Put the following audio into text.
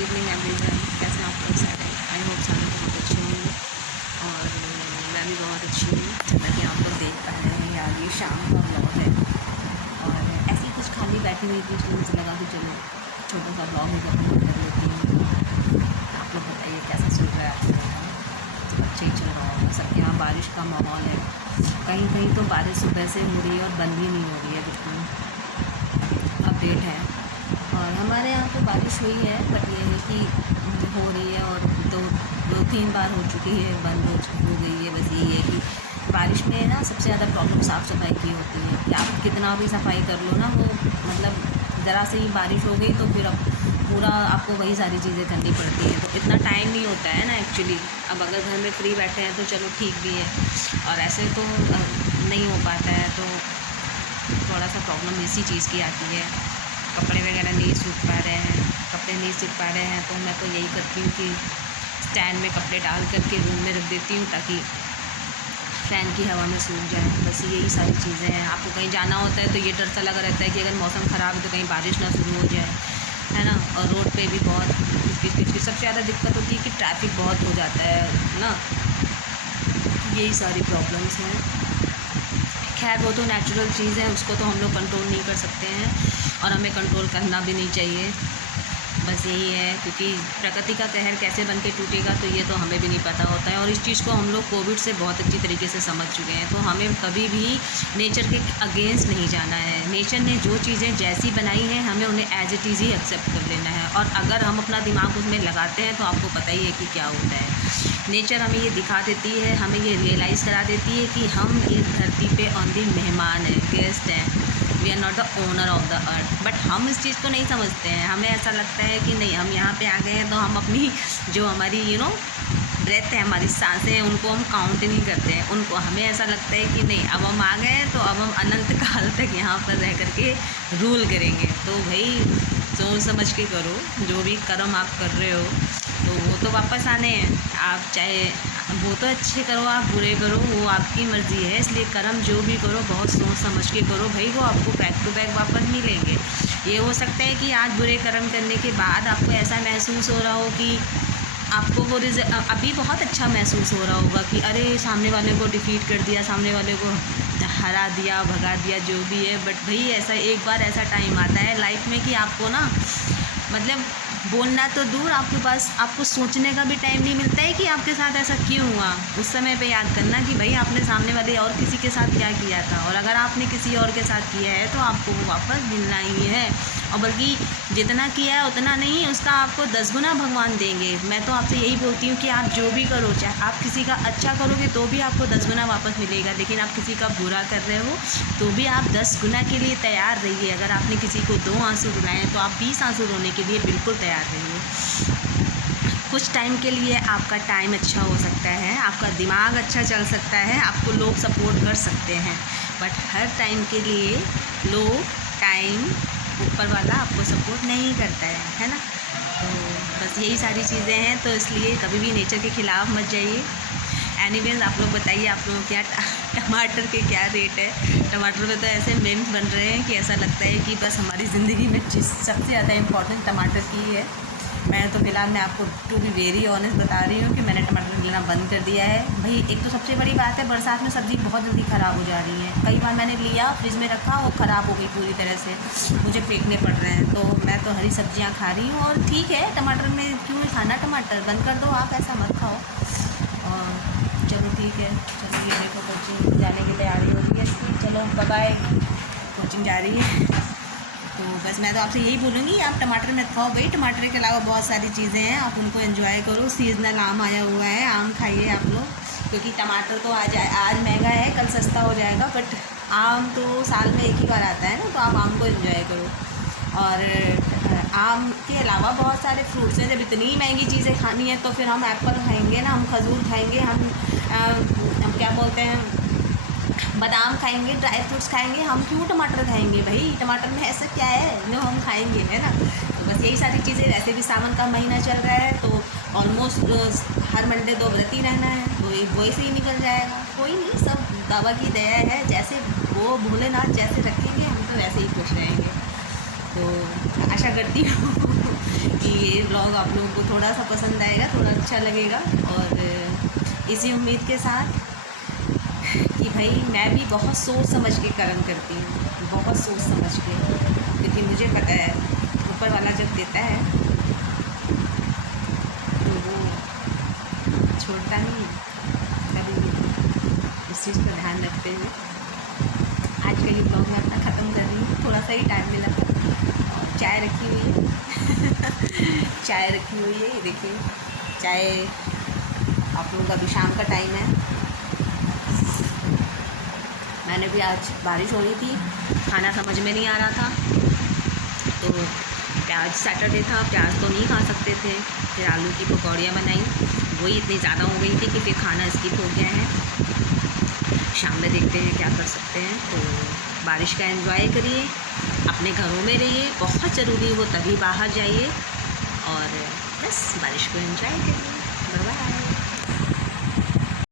Evening everyone, कैसे हैं आप लोग सारे। आई होप सारे बहुत अच्छे होंगे और मैं भी बहुत अच्छी हूँ। जैसा कि आप लोग देख पा रहे हैं यार, ये शाम का ब्लॉग है और ऐसे ही कुछ खाली बैठी हुई थी, इसलिए मुझे लगा कि चलो छोटा सा ब्लॉग ही कंप्लीट कर लेती हूँ। आप लोग बताइए कैसा चल रहा है आप लोगों का। तो अच्छे ही चल रहा होगा सबके यहाँ। बारिश का माहौल है, कहीं कहीं तो बारिश सुबह से हो रही है और बंद भी नहीं हो रही है, बिल्कुल अपडेट है। और हमारे यहाँ तो बारिश हुई है, बट ये है कि हो रही है और दो तीन बार हो चुकी है, बंद हो गई है। बस यही है कि बारिश में ना सबसे ज़्यादा प्रॉब्लम साफ़ सफाई की होती है कि आप कितना भी सफाई कर लो ना, वो मतलब ज़रा से ही बारिश हो गई तो फिर अब पूरा आपको वही सारी चीज़ें करनी पड़ती है। तो इतना टाइम नहीं होता है ना एक्चुअली। अब अगर घर में फ्री बैठे हैं तो चलो ठीक भी है, और ऐसे तो नहीं हो पाता है, तो थोड़ा सा प्रॉब्लम इसी चीज़ की आती है। कपड़े वगैरह नहीं सूख पा रहे हैं, कपड़े नहीं सूख पा रहे हैं, तो मैं तो यही करती हूँ कि स्टैंड में कपड़े डाल करके रूम में रख देती हूँ ताकि फ़ैन की हवा में सूख जाए। बस यही सारी चीज़ें हैं। आपको कहीं जाना होता है तो ये डर सा लगा रहता है कि अगर मौसम ख़राब है तो कहीं बारिश ना शुरू हो जाए, है ना। और रोड पे भी बहुत किच सबसे ज़्यादा दिक्कत होती है कि ट्रैफिक बहुत हो जाता है ना। यही सारी प्रॉब्लम्स हैं। खैर वो तो नेचुरल चीज़ है, उसको तो हम लोग कंट्रोल नहीं कर सकते हैं और हमें कंट्रोल करना भी नहीं चाहिए। बस यही है, क्योंकि प्रकृति का कहर कैसे बन के टूटेगा तो ये तो हमें भी नहीं पता होता है। और इस चीज़ को हम लोग कोविड से बहुत अच्छी तरीके से समझ चुके हैं। तो हमें कभी भी नेचर के अगेंस्ट नहीं जाना है। नेचर ने जो चीज़ें जैसी बनाई हैं हमें उन्हें एज इट इज़ ही एक्सेप्ट कर लेना है। और अगर हम अपना दिमाग उसमें लगाते हैं तो आपको पता ही है कि क्या होता है। नेचर हमें ये दिखा देती है, हमें ये रियलाइज़ करा देती है कि हम इस धरती पे ऑनली मेहमान हैं, गेस्ट हैं। We are not the owner of the earth. But हम इस चीज़ को नहीं समझते हैं। हमें ऐसा लगता है कि नहीं, हम यहाँ पे आ गए हैं तो हम अपनी जो हमारी ब्रेथ है, हमारी सांसें हैं, उनको हम काउंट नहीं करते हैं। उनको हमें ऐसा लगता है कि नहीं, अब हम आ गए हैं तो अब हम अनंत काल तक यहाँ पर रह करके रूल करेंगे। तो भाई सोच समझ के करो, जो भी कर्म आप कर रहे हो तो वो तो वापस आने हैं। आप चाहे वो तो अच्छे करो, आप बुरे करो, वो आपकी मर्ज़ी है। इसलिए कर्म जो भी करो बहुत सोच समझ के करो भाई, वो आपको बैक टू बैक वापस मिलेंगे। ये हो सकता है कि आज बुरे कर्म करने के बाद आपको ऐसा महसूस हो रहा हो कि आपको वो अभी बहुत अच्छा महसूस हो रहा होगा कि अरे सामने वाले को डिफीट कर दिया, सामने वाले को हरा दिया, भगा दिया, जो भी है। बट भाई ऐसा एक बार ऐसा टाइम आता है लाइफ में कि आपको ना मतलब बोलना तो दूर, आपके पास आपको सोचने का भी टाइम नहीं मिलता है कि आपके साथ ऐसा क्यों हुआ। उस समय पे याद करना कि भाई आपने सामने वाले और किसी के साथ क्या किया था, और अगर आपने किसी और के साथ किया है तो आपको वो वापस मिलना ही है। और बल्कि जितना किया है उतना नहीं, उसका आपको 10 गुना भगवान देंगे। मैं तो आपसे यही बोलती हूँ कि आप जो भी करो, चाहे आप किसी का अच्छा करोगे तो भी आपको 10 गुना वापस मिलेगा, लेकिन आप किसी का बुरा कर रहे हो तो भी आप 10 गुना के लिए तैयार रहिए। अगर आपने किसी को 2 आंसू रुलाए तो आप 20 आंसू रोने के लिए बिल्कुल तैयार रहिए। कुछ टाइम के लिए आपका टाइम अच्छा हो सकता है, आपका दिमाग अच्छा चल सकता है, आपको लोग सपोर्ट कर सकते हैं, बट हर टाइम के लिए लोग, टाइम, ऊपर वाला आपको सपोर्ट नहीं करता है ना। तो बस यही सारी चीज़ें हैं। तो इसलिए कभी भी नेचर के ख़िलाफ़ मत जाइए। एनीवेज आप लोग बताइए, आप लोगों के यहाँ टमाटर के क्या रेट है। टमाटर में तो ऐसे मीम्स बन रहे हैं कि ऐसा लगता है कि बस हमारी ज़िंदगी में सबसे ज़्यादा इम्पोर्टेंट टमाटर की है। मैं तो फ़िलहाल मैं आपको टू बी वेरी ऑनेस्ट बता रही हूँ कि मैंने टमाटर लेना बंद कर दिया है। भाई एक तो सबसे बड़ी बात है, बरसात में सब्ज़ी बहुत जल्दी ख़राब हो जा रही है। कई बार मैंने लिया, फ्रिज में रखा, वो ख़राब हो गई पूरी तरह से, मुझे फेंकने पड़ रहे हैं। तो मैं तो हरी सब्जियाँ खा रही हूँ। और ठीक है, टमाटर में क्यों खाना, टमाटर बंद कर दो, आप ऐसा मत खाओ। और चलो ठीक है, चलो ये देखो कोचिंग जाने की तैयारी हो रही है। चलो बाय बाय, कोचिंग जा रही है। तो बस मैं तो आपसे यही बोलूँगी, आप टमाटर मत खाओ भाई। टमाटर के अलावा बहुत सारी चीज़ें हैं, आप उनको एंजॉय करो। सीजनल आम आया हुआ है, आम खाइए आप लोग, क्योंकि टमाटर तो आज महंगा है, कल सस्ता हो जाएगा। बट आम तो साल में एक ही बार आता है ना, तो आप आम को एंजॉय करो। और आम के अलावा बहुत सारे फ्रूट्स हैं। जब इतनी महंगी चीज़ें खानी है तो फिर हम एप्पल खाएंगे ना, हम खजूर खाएंगे, हम क्या बोलते हैं, बादाम खाएंगे, ड्राई फ्रूट्स खाएंगे। हम क्यों टमाटर खाएंगे भाई? टमाटर में ऐसा क्या है जो हम खाएंगे, है ना। तो बस यही सारी चीज़ें। वैसे भी सावन का महीना चल रहा है तो ऑलमोस्ट हर मंडे 2 व्रत ही रहना है, तो एक वैसे ही निकल जाएगा। कोई नहीं, सब बाबा की दया है। जैसे वो भोलेनाथ जैसे रखेंगे हम तो वैसे ही खुश रहेंगे। तो आशा करती हूँ कि ये ब्लॉग आप लोगों को थोड़ा सा पसंद आएगा, थोड़ा अच्छा लगेगा। और इसी उम्मीद के साथ कि भाई मैं भी बहुत सोच समझ के कर्म करती हूँ, बहुत सोच समझ के, क्योंकि मुझे पता है ऊपर वाला जब देता है तो वो छोड़ता नहीं कभी भी। इस चीज़ का ध्यान रखते हुए आज का ये ब्लॉग मैं अपना ख़त्म कर रही हूँ। थोड़ा सा ही टाइम मिला था और चाय रखी हुई है चाय रखी हुई है, ये देखिए चाय। आप लोगों का भी शाम का टाइम है। मैंने भी आज बारिश हो रही थी, खाना समझ में नहीं आ रहा था, तो प्याज सैटरडे था, प्याज तो नहीं खा सकते थे। फिर आलू की पकौड़ियाँ बनाई, वही इतनी ज़्यादा हो गई थी कि फिर खाना स्किप हो गया है। शाम में देखते हैं क्या कर सकते हैं। तो बारिश का एंजॉय करिए, अपने घरों में रहिए, बहुत ज़रूरी हो तभी बाहर जाइए, और बस बारिश को एंजॉय करिए।